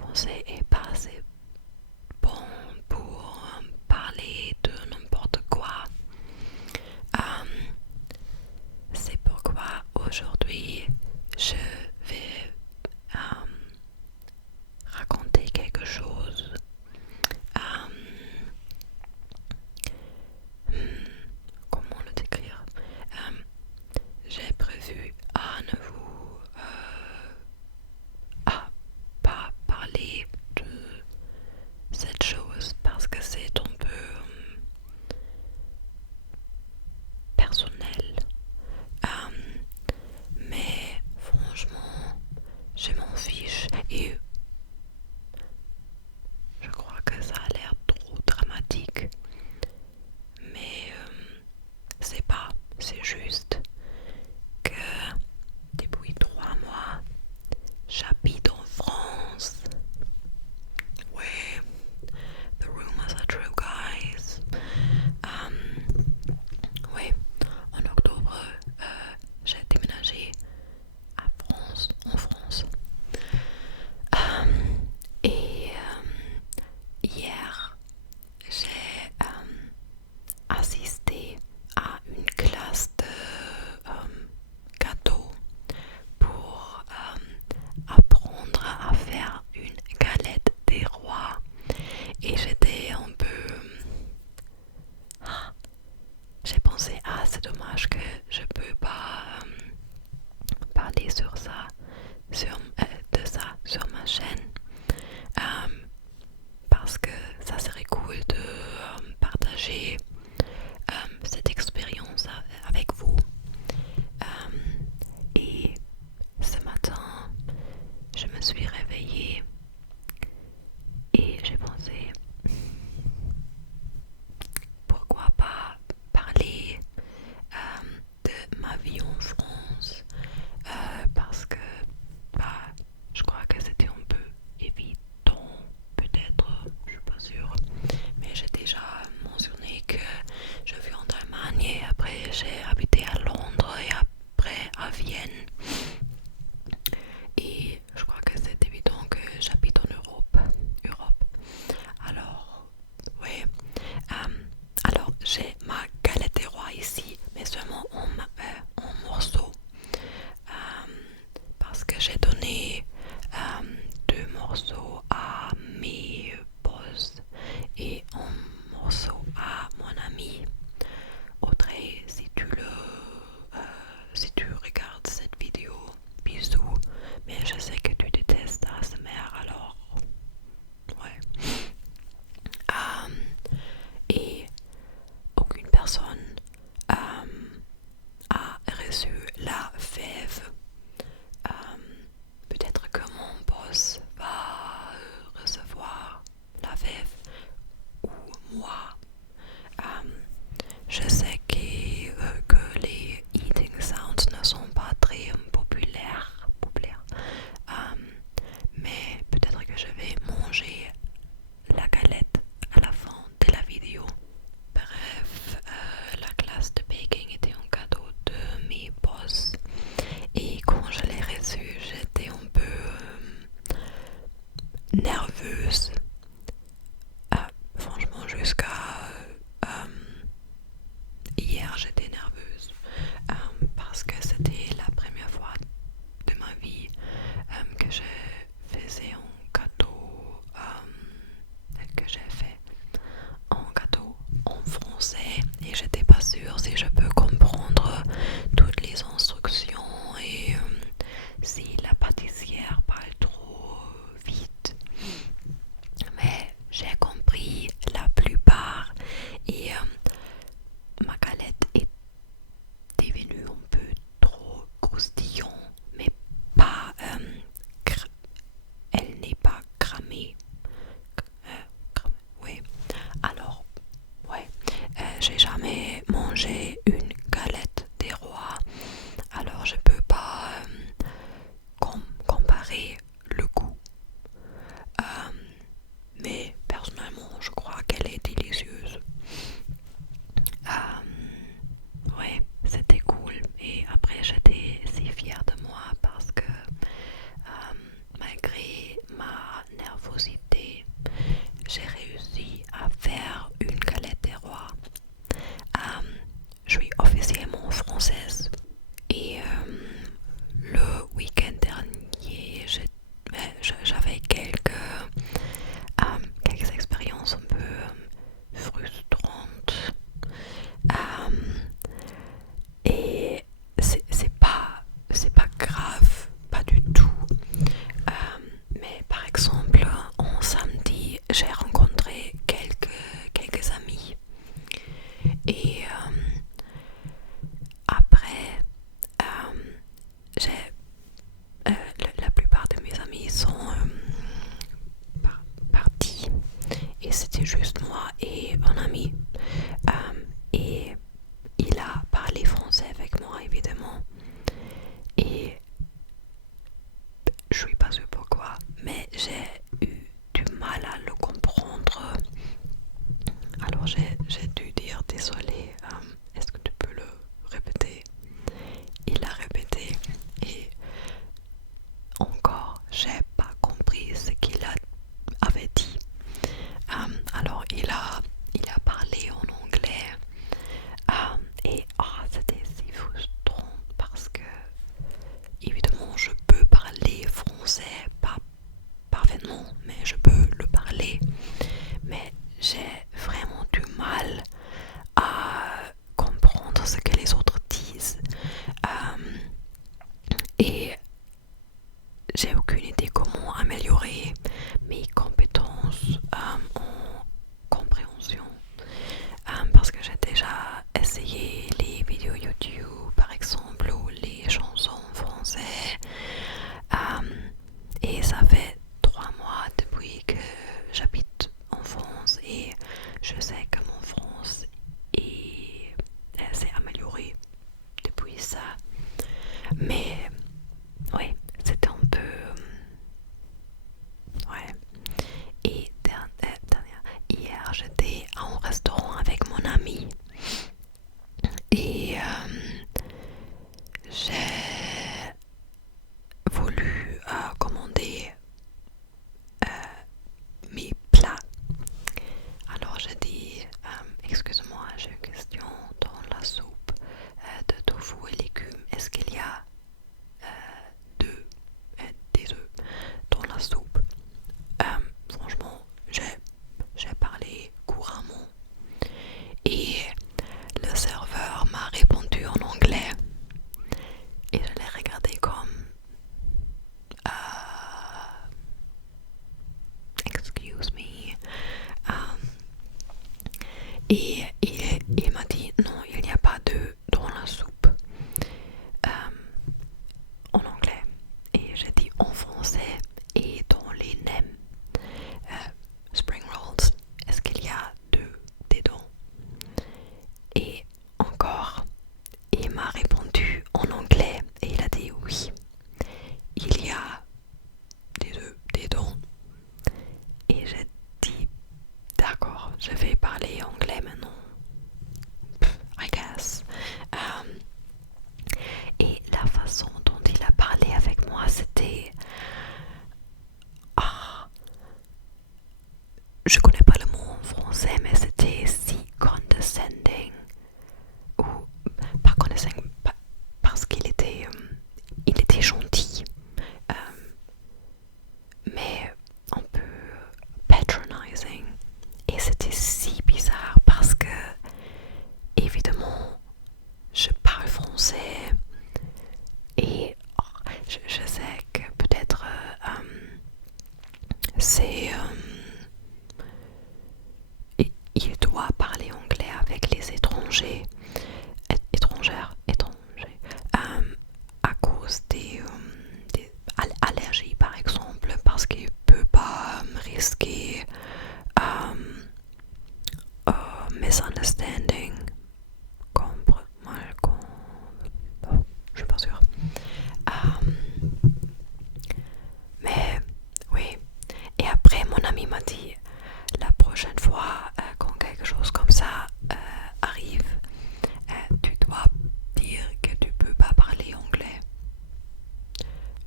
français est pas assez bon pour parler de n'importe quoi. C'est pourquoi aujourd'hui je vais raconter quelque chose. Comment le décrire? J'ai prévu à ne vous pas parler de cette chose parce que c'est un peu personnel. Mais franchement, je m'en fiche et je crois que ça a l'air trop dramatique. Mais c'est pas, c'est juste que depuis 3 mois, j'habite en France. Ouais, the rumors are true, guys. Oui, en octobre, j'ai déménagé en France. Et hier, j'ai assisté à une classe de gâteaux pour apprendre à faire une galette des rois. Et j'étais un peu... J'ai pensé, c'est dommage que je peux pas parler de ça sur ma chaîne. Parce que ça serait cool de partager cette expérience avec vous. Et ce matin, je me suis réveillée et j'ai pensé pourquoi pas parler de ma vie en France parce que je crois que c'était un peu évident, peut-être, je suis pas sûre, mais j'ai déjà mentionné que je vis en Allemagne et après j'ai habité à Londres et après à Vienne. Et je crois que c'est évident que j'habite en Europe. Alors, oui. Alors, j'ai ma galette des rois ici, mais seulement en morceaux. Parce que j'ai donné 2 morceaux à mes boss et un morceau à mon ami. Audrey, si tu regardes cette vidéo, bisous, mais je sais que tu détestes ASMR, alors ouais. Et aucune personne a reçu la fève. Peut-être que mon boss va recevoir la fève ou moi. Je sais que les eating sounds ne sont pas très populaires, mais peut-être que je vais manger la galette à la fin de la vidéo. Bref, la classe de baking était un cadeau de mes boss et quand je l'ai reçu, j'étais un peu nerveuse. Franchement, jusqu'à hier, j'étais nerveuse parce que c'était la première fois de ma vie que je faisais un gâteau, que j'ai fait un gâteau en français et j'étais pas sûre si je peux comprendre toutes les instructions et si la pâtissière parle trop vite. et c'était juste moi et un ami. Et il a parlé français avec moi évidemment. Et je suis pas sûre pourquoi, mais j'ai eu du mal à le comprendre. Alors j'ai dû dire désolé, est-ce que tu peux le répéter? Il a répété et encore j'ai pas compris ce qu'il avait dit. Alors il a parlé en anglais et c'était si frustrant parce que évidemment je peux parler français pas parfaitement, mais je peux le parler, mais j'ai vraiment du mal à comprendre ce que les autres disent. Et j'ai aucune idée comment améliorer mes compétences en compréhension. Parce que j'ai déjà essayé les vidéos YouTube par exemple ou les chansons en français. Et ça fait 3 mois depuis que j'habite en France et je sais que mon France s'est amélioré depuis ça. Mais oui, c'était un peu... ouais. Et hier, j'étais en restaurant avec mon ami. Et j'ai voulu commander mes plats. Alors j'ai dit, excuse-moi, j'ai une question dans la soupe de tofu et légumes. Est-ce qu'il y a des œufs dans la soupe? Franchement, j'ai parlé couramment et le serveur m'a répondu en anglais et je l'ai regardé comme excuse me. Et il m'a dit non, il n'y a pas d'œufs dans la soupe en anglais. Et j'ai dit en français et dans les nems. Spring rolls, est-ce qu'il y a dedans? Et encore, il m'a répondu en anglais et il a dit oui, il y a des œufs dedans. Et j'ai dit d'accord, je vais parler anglais maintenant. I guess. Et la façon dont il a parlé avec moi, c'était... je connais pas le mot en français, mais c'était si condescending. Ou pas condescending, parce qu'il était gentil. Mais un peu patronizing. Et c'était si bizarre parce que, évidemment, je parle français et je sais que peut-être c'est... il doit parler anglais avec les étrangères, à cause des allergies par exemple, parce qu'il peut pas risquer misunderstanding, je suis pas sûre. Mais oui, et après mon ami m'a dit la prochaine fois quand quelque chose comme ça arrive, tu dois dire que tu peux pas parler anglais.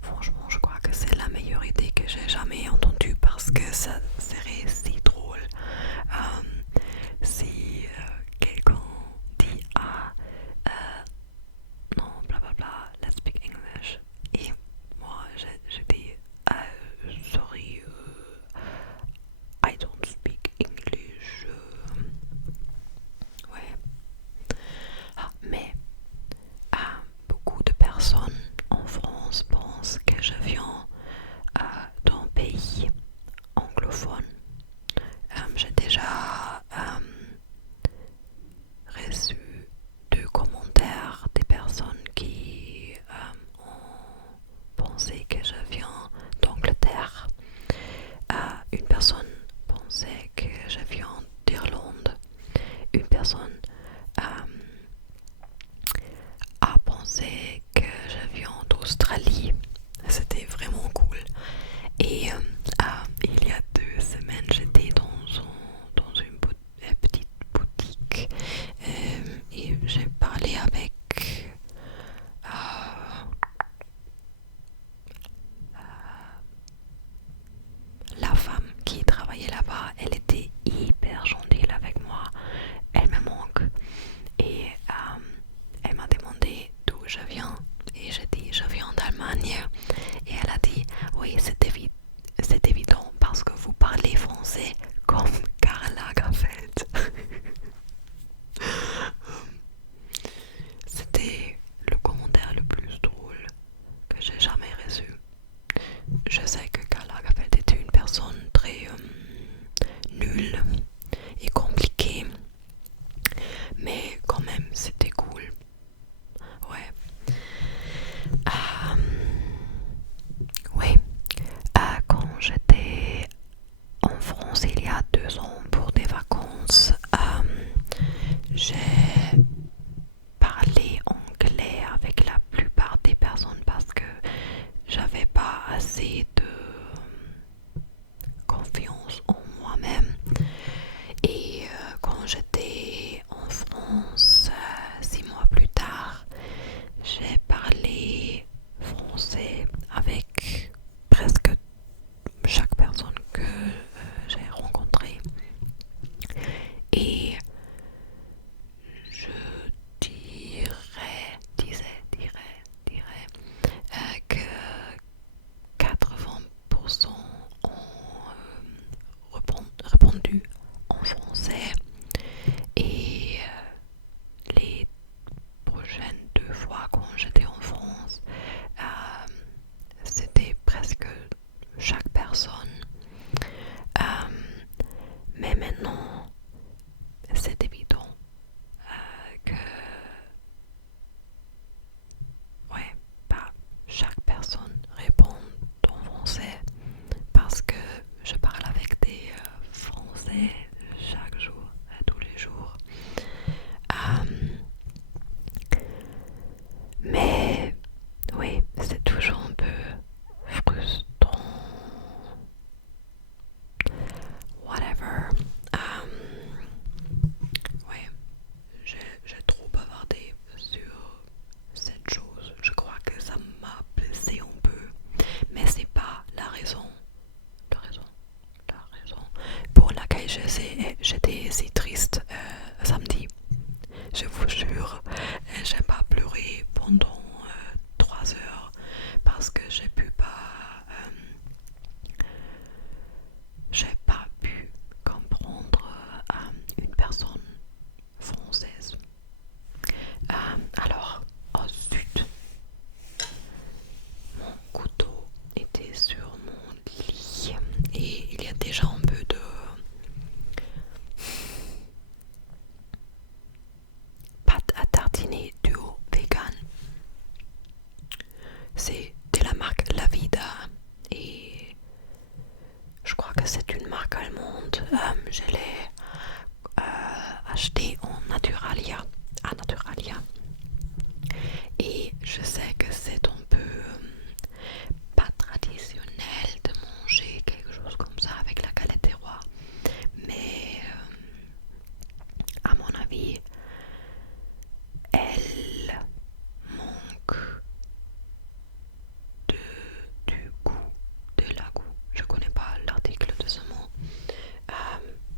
Franchement, je crois que c'est la meilleure idée que j'ai jamais entendue parce que ça serait si drôle si quelqu'un dit non, bla bla bla, let's speak English. Et moi, je dis sorry, I don't speak English. Ouais. Mais beaucoup de personnes en France pensent que je viens d'un pays anglophone. c'est une marque allemande. Je l'ai acheté en Naturalia, à Naturalia. Et je sais que c'est un peu pas traditionnel de manger quelque chose comme ça avec la galette des rois. Mais à mon avis, elle manque de, du goût, de la goût. Je connais pas l'article de ce mot.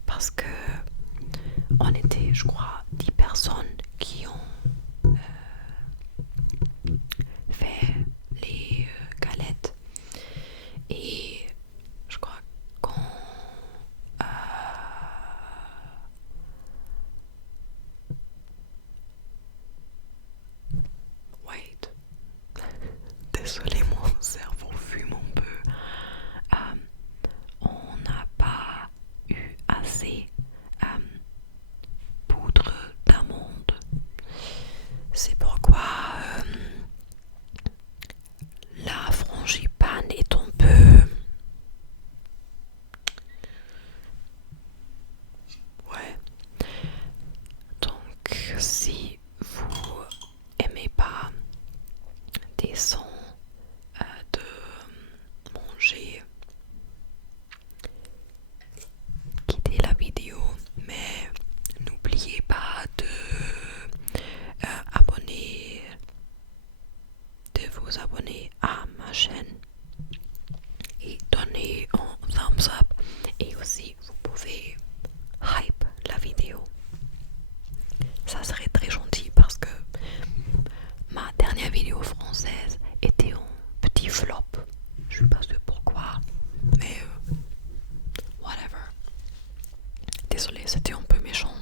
Parce que on était, je crois, 10 personnes qui ont fait les galettes. Et je crois qu'on wait. Désolé, mon cerveau fume un peu. On n'a pas eu assez poudre d'amande. C'est pourquoi la frangipane est un peu... Ouais. Donc, si vous aimez pas des sons de manger, quittez la vidéo, mais n'oubliez pas de abonner, de vous abonner à ma chaîne et donner un thumbs up. Et aussi, vous pouvez hype la vidéo. Ça serait très gentil parce que ma dernière vidéo française était un petit flop. Je suis pas sûre pourquoi, mais whatever. Désolée, c'était un peu méchant.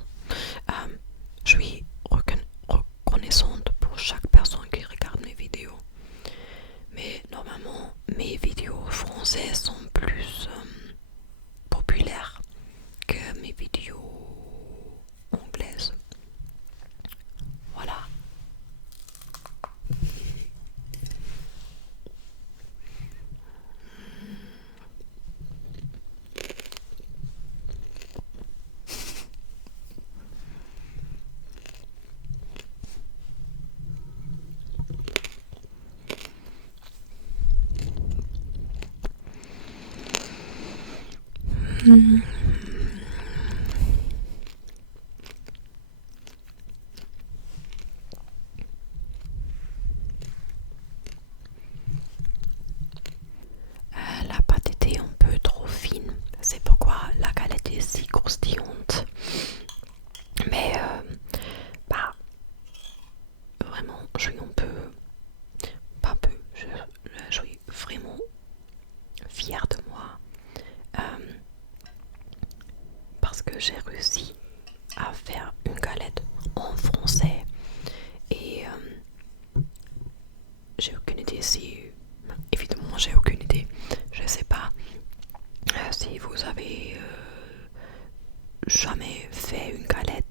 Je suis reconnaissante pour chaque personne qui regarde mes vidéos. Mais normalement, mes vidéos françaises sont plus populaires que mes vidéos anglaises. Voilà. La pâte était un peu trop fine, c'est pourquoi la galette est si croustillante. Mais bah vraiment, je suis un peu, pas un peu, je suis vraiment fière de moi parce que j'ai réussi à faire une galette en français et j'ai aucune idée si, évidemment j'ai aucune idée, je sais pas si vous avez jamais fait une galette